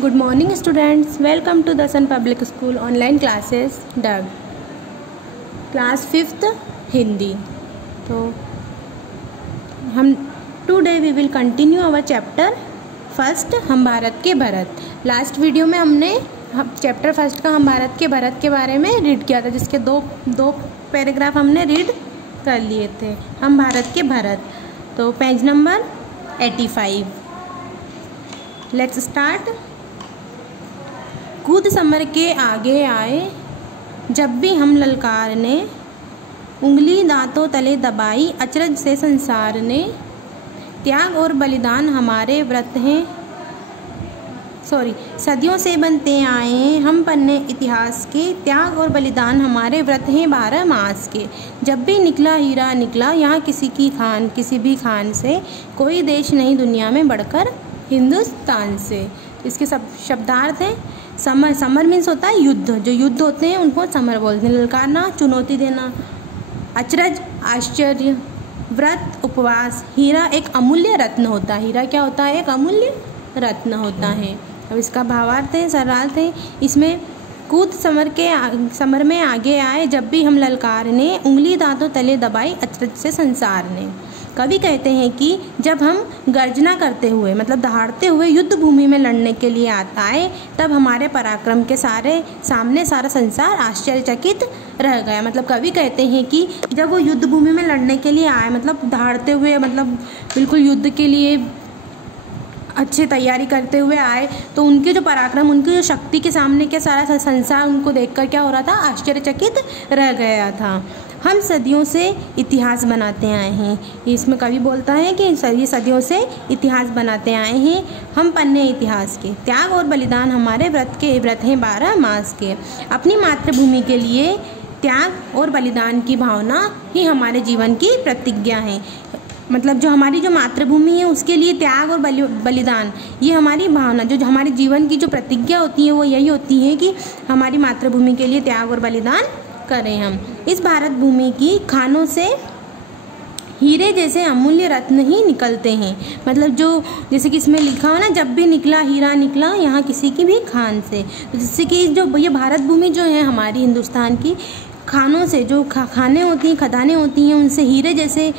Good morning students, welcome to the Sun Public School online classes DUG class 5th Hindi. तो हम today we will continue our chapter first हम भारत के Bharat. Last video में हमने chapter first का हम भारत के भरत के बारे में रीड किया था, जिसके दो पैराग्राफ हमने रीड कर लिए थे। हम भारत के भरत, तो पेज नंबर 85। Let's start. कूद समर के आगे आए जब भी हम ललकारने, उंगली दांतों तले दबाई अचरज से संसार ने। त्याग और बलिदान हमारे व्रत हैं, सदियों से बनते आए हैं हम पन्ने इतिहास के। त्याग और बलिदान हमारे व्रत हैं 12 मास के। जब भी निकला हीरा निकला यहाँ किसी भी खान से। कोई देश नहीं दुनिया में बढ़कर हिंदुस्तान से। इसके सब शब्दार्थ हैं। समर मीन्स होता है युद्ध, जो युद्ध होते हैं उनको समर बोलते हैं। ललकारना चुनौती देना, अचरज आश्चर्य, व्रत उपवास। हीरा एक अमूल्य रत्न होता है। हीरा क्या होता है? एक अमूल्य रत्न होता है। अब इसका भावार्थ है, शरार्थ है। इसमें कूद समर में आगे आए जब भी हम ललकारने, उंगली दांतों तले दबाई अचरज से संसार ने। कवि कहते हैं कि जब हम गर्जना करते हुए मतलब दहाड़ते हुए युद्ध भूमि में लड़ने के लिए आता है, तब हमारे पराक्रम के सामने सारा संसार आश्चर्यचकित रह गया। मतलब कवि कहते हैं कि जब वो युद्ध भूमि में लड़ने के लिए आए, मतलब दहाड़ते हुए, मतलब बिल्कुल युद्ध के लिए अच्छी तैयारी करते हुए आए, तो उनके जो पराक्रम, उनकी जो शक्ति के सामने क्या सारा संसार उनको देखकर क्या हो रहा था? आश्चर्यचकित रह गया था। हम सदियों से इतिहास बनाते आए हैं। इसमें कवि बोलता है कि ये सदियों से इतिहास बनाते आए हैं हम पन्ने इतिहास के। त्याग और बलिदान हमारे व्रत हैं 12 मास के। अपनी मातृभूमि के लिए त्याग और बलिदान की भावना ही हमारे जीवन की प्रतिज्ञा है। मतलब जो हमारी जो मातृभूमि है उसके लिए त्याग और बलिदान, ये हमारी भावना, जो हमारे जीवन की जो प्रतिज्ञा होती है वो यही होती है कि हमारी मातृभूमि के लिए त्याग और बलिदान करें हम। इस भारत भूमि की खानों से हीरे जैसे अमूल्य रत्न ही निकलते हैं। मतलब जो जैसे कि इसमें लिखा हो ना, जब भी निकला हीरा निकला यहाँ किसी की भी खान से। तो जिससे कि जो ये भारत भूमि जो है हमारी हिंदुस्तान की, खानों से जो खाने होती हैं, खदानें होती हैं, उनसे हीरे जैसे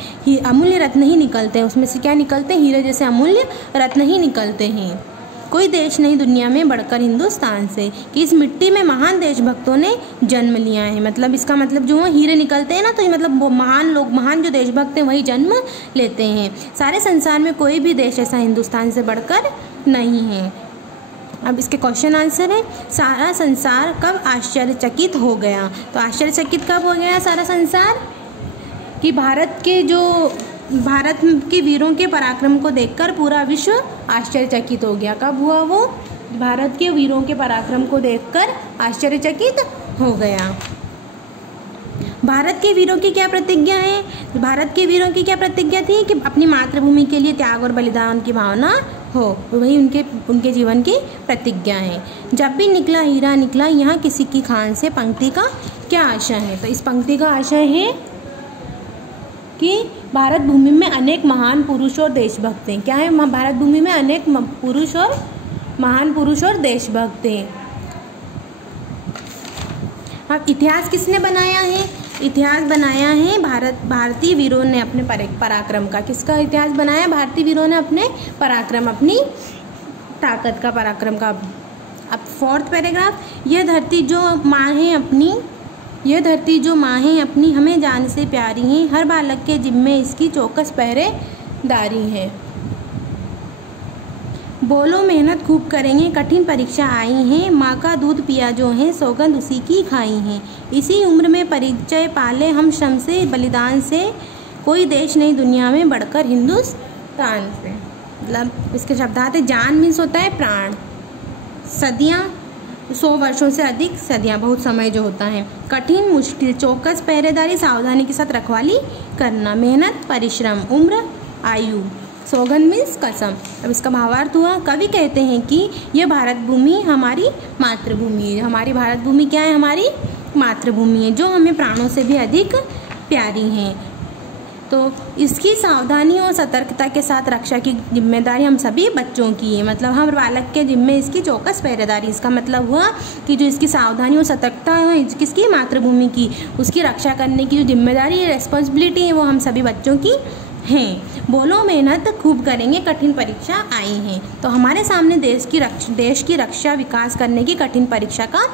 अमूल्य रत्न ही निकलते हैं। उसमें से क्या निकलते हैं? हीरे जैसे अमूल्य रत्न ही निकलते हैं। कोई देश नहीं दुनिया में बढ़कर हिंदुस्तान से, कि इस मिट्टी में महान देशभक्तों ने जन्म लिया है। मतलब इसका मतलब जो हीरे निकलते हैं ना, तो ये मतलब वो महान जो देशभक्त हैं वही जन्म लेते हैं। सारे संसार में कोई भी देश ऐसा हिंदुस्तान से बढ़कर नहीं है। अब इसके क्वेश्चन आंसर है, सारा संसार कब आश्चर्यचकित हो गया? तो आश्चर्यचकित कब हो गया सारा संसार? कि भारत के वीरों के पराक्रम को देखकर पूरा विश्व आश्चर्यचकित हो गया। कब हुआ वो? भारत के वीरों के पराक्रम को देखकर आश्चर्यचकित हो गया। भारत के वीरों की क्या प्रतिज्ञा है? भारत के वीरों की क्या प्रतिज्ञा थी? कि अपनी मातृभूमि के लिए त्याग और बलिदान की भावना हो, वही उनके जीवन की प्रतिज्ञा है। जब भी निकला हीरा निकला यहाँ किसी की खान से, पंक्ति का क्या आशय है? तो इस पंक्ति का आशय है कि भारत भूमि में अनेक महान पुरुष और देशभक्त हैं। क्या है? भारत भूमि में अनेक महान पुरुष और देशभक्त हैं। अब इतिहास किसने बनाया है? इतिहास बनाया है भारतीय वीरों ने अपने पराक्रम का। किसका इतिहास बनाया? भारतीय वीरों ने अपने पराक्रम, अपनी ताकत का, पराक्रम का। अब 4th पैराग्राफ, यह धरती जो माँ है अपनी हमें जान से प्यारी हैं। हर बालक के जिम्मे इसकी चौकस पहरेदारी है। बोलो मेहनत खूब करेंगे कठिन परीक्षा आई है। माँ का दूध पिया जो है सौगंध उसी की खाई है। इसी उम्र में परिचय पाले हम श्रम से बलिदान से। कोई देश नहीं दुनिया में बढ़कर हिंदुस्तान से। मतलब इसके शब्दार्थ है, जान मीन्स होता है प्राण, सदियाँ 100 वर्षों से अधिक, सदियाँ बहुत समय जो होता है। कठिन मुश्किल, चौकस पहरेदारी, सावधानी के साथ रखवाली करना। मेहनत परिश्रम, उम्र आयु, सौगंध मीन्स कसम। अब इसका भावार्थ हुआ, कवि कहते हैं कि यह भारत भूमि हमारी मातृभूमि है। हमारी भारत भूमि क्या है? हमारी मातृभूमि है, जो हमें प्राणों से भी अधिक प्यारी है। तो इसकी सावधानी और सतर्कता के साथ रक्षा की जिम्मेदारी हम सभी बच्चों की है। मतलब हर बालक के जिम्मे इसकी चौकस पहरेदारी। इसका मतलब हुआ कि जो इसकी सावधानी और सतर्कता है किसकी, मातृभूमि की, उसकी रक्षा करने की जो जिम्मेदारी रेस्पॉन्सिबिलिटी है वो हम सभी बच्चों की हैं। बोलो मेहनत खूब करेंगे, कठिन परीक्षा आई है। तो हमारे सामने देश की रक्षा विकास करने की कठिन परीक्षा का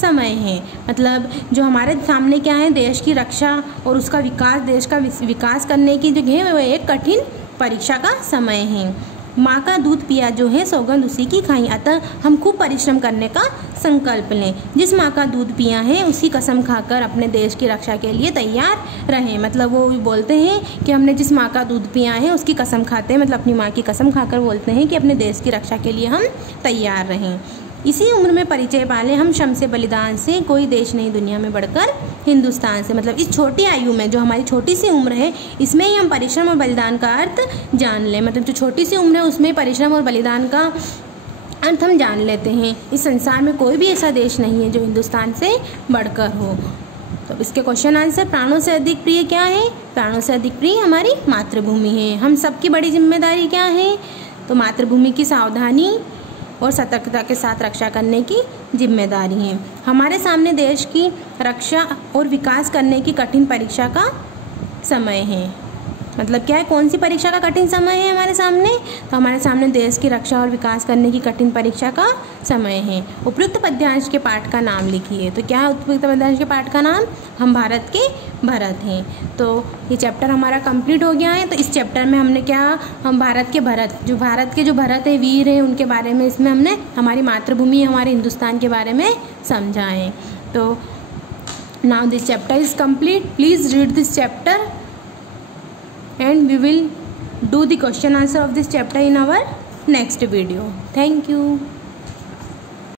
समय है। मतलब जो हमारे सामने क्या है, देश की रक्षा और उसका विकास, देश का विकास करने की जो है वो एक कठिन परीक्षा का समय है। माँ का दूध पिया जो है सौगंध उसी की खाई। अतः हम खूब परिश्रम करने का संकल्प लें। जिस माँ का दूध पिया है उसकी कसम खाकर अपने देश की रक्षा के लिए तैयार रहें। मतलब वो बोलते हैं कि हमने जिस माँ का दूध पिया है उसकी कसम खाते हैं, मतलब अपनी माँ की कसम खाकर बोलते हैं कि अपने देश की रक्षा के लिए हम तैयार रहें। इसी उम्र में परिचय पाले हम श्रम से बलिदान से, कोई देश नहीं दुनिया में बढ़कर हिंदुस्तान से। मतलब इस छोटी आयु में, जो हमारी छोटी सी उम्र है, इसमें ही हम परिश्रम और बलिदान का अर्थ जान लें। मतलब जो छोटी सी उम्र है उसमें परिश्रम और बलिदान का अर्थ हम जान लेते हैं। इस संसार में कोई भी ऐसा देश नहीं है जो हिंदुस्तान से बढ़कर हो। तो इसके क्वेश्चन आंसर, प्राणों से अधिक प्रिय क्या है? प्राणों से अधिक प्रिय हमारी मातृभूमि है। हम सबकी बड़ी जिम्मेदारी क्या है? तो मातृभूमि की सावधानी और सतर्कता के साथ रक्षा करने की जिम्मेदारी है। हमारे सामने देश की रक्षा और विकास करने की कठिन परीक्षा का समय है। मतलब क्या है, कौन सी परीक्षा का कठिन समय है हमारे सामने? तो हमारे सामने देश की रक्षा और विकास करने की कठिन परीक्षा का समय है। उपयुक्त पद्यांश के पाठ का नाम लिखिए। तो क्या है उपयुक्त पद्यांश के पाठ का नाम? हम भारत के भरत हैं। तो ये चैप्टर हमारा कंप्लीट हो गया है। तो इस चैप्टर में हमने क्या, हम भारत के भरत, जो भारत के जो भरत है, वीर हैं, उनके बारे में इसमें हमने हमारी मातृभूमि, हमारे हिंदुस्तान के बारे में समझा है। तो now this chapter is complete. Please read this chapter and we will do the question answer of this chapter in our next video. Thank you.